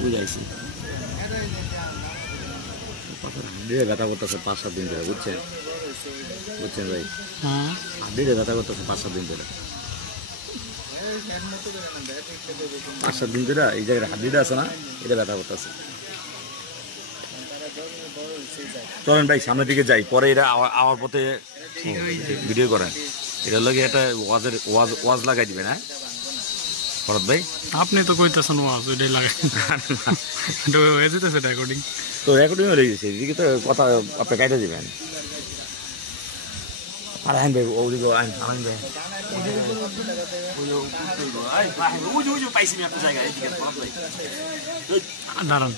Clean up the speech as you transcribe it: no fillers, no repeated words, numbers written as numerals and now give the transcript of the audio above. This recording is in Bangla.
বুঝাইছি ব্যথা করতেছে 5-7 দিন ধরে, বুঝছেন বুঝছেন ভাই? হাড্ডিতে ব্যথা করতেছে 5-7 দিন ধরে, 5-7 দিন ধরে এই জায়গায় হাড্ডিটা আছে না, এটা ব্যথা করতেছে। চলেন ভাই সামনের দিকে যাই, পরে এটা আওয়ার পথে ভিডিও করেন। এটা লাগে একটা ওয়াজ লাগাই দিবেন। হ্যাঁ ভরত ভাই, আপনি তো কইতেছেন ওয়াজ ওইটাই লাগাই হয়ে যেতেছে রেকর্ডিং, তো রেকর্ডিং হয়ে গেছে, এদিকে তো কথা আপনি কাইটা দিবেন। আর আইন ভাই ওদিকে আইন ভাই দাঁড়ান।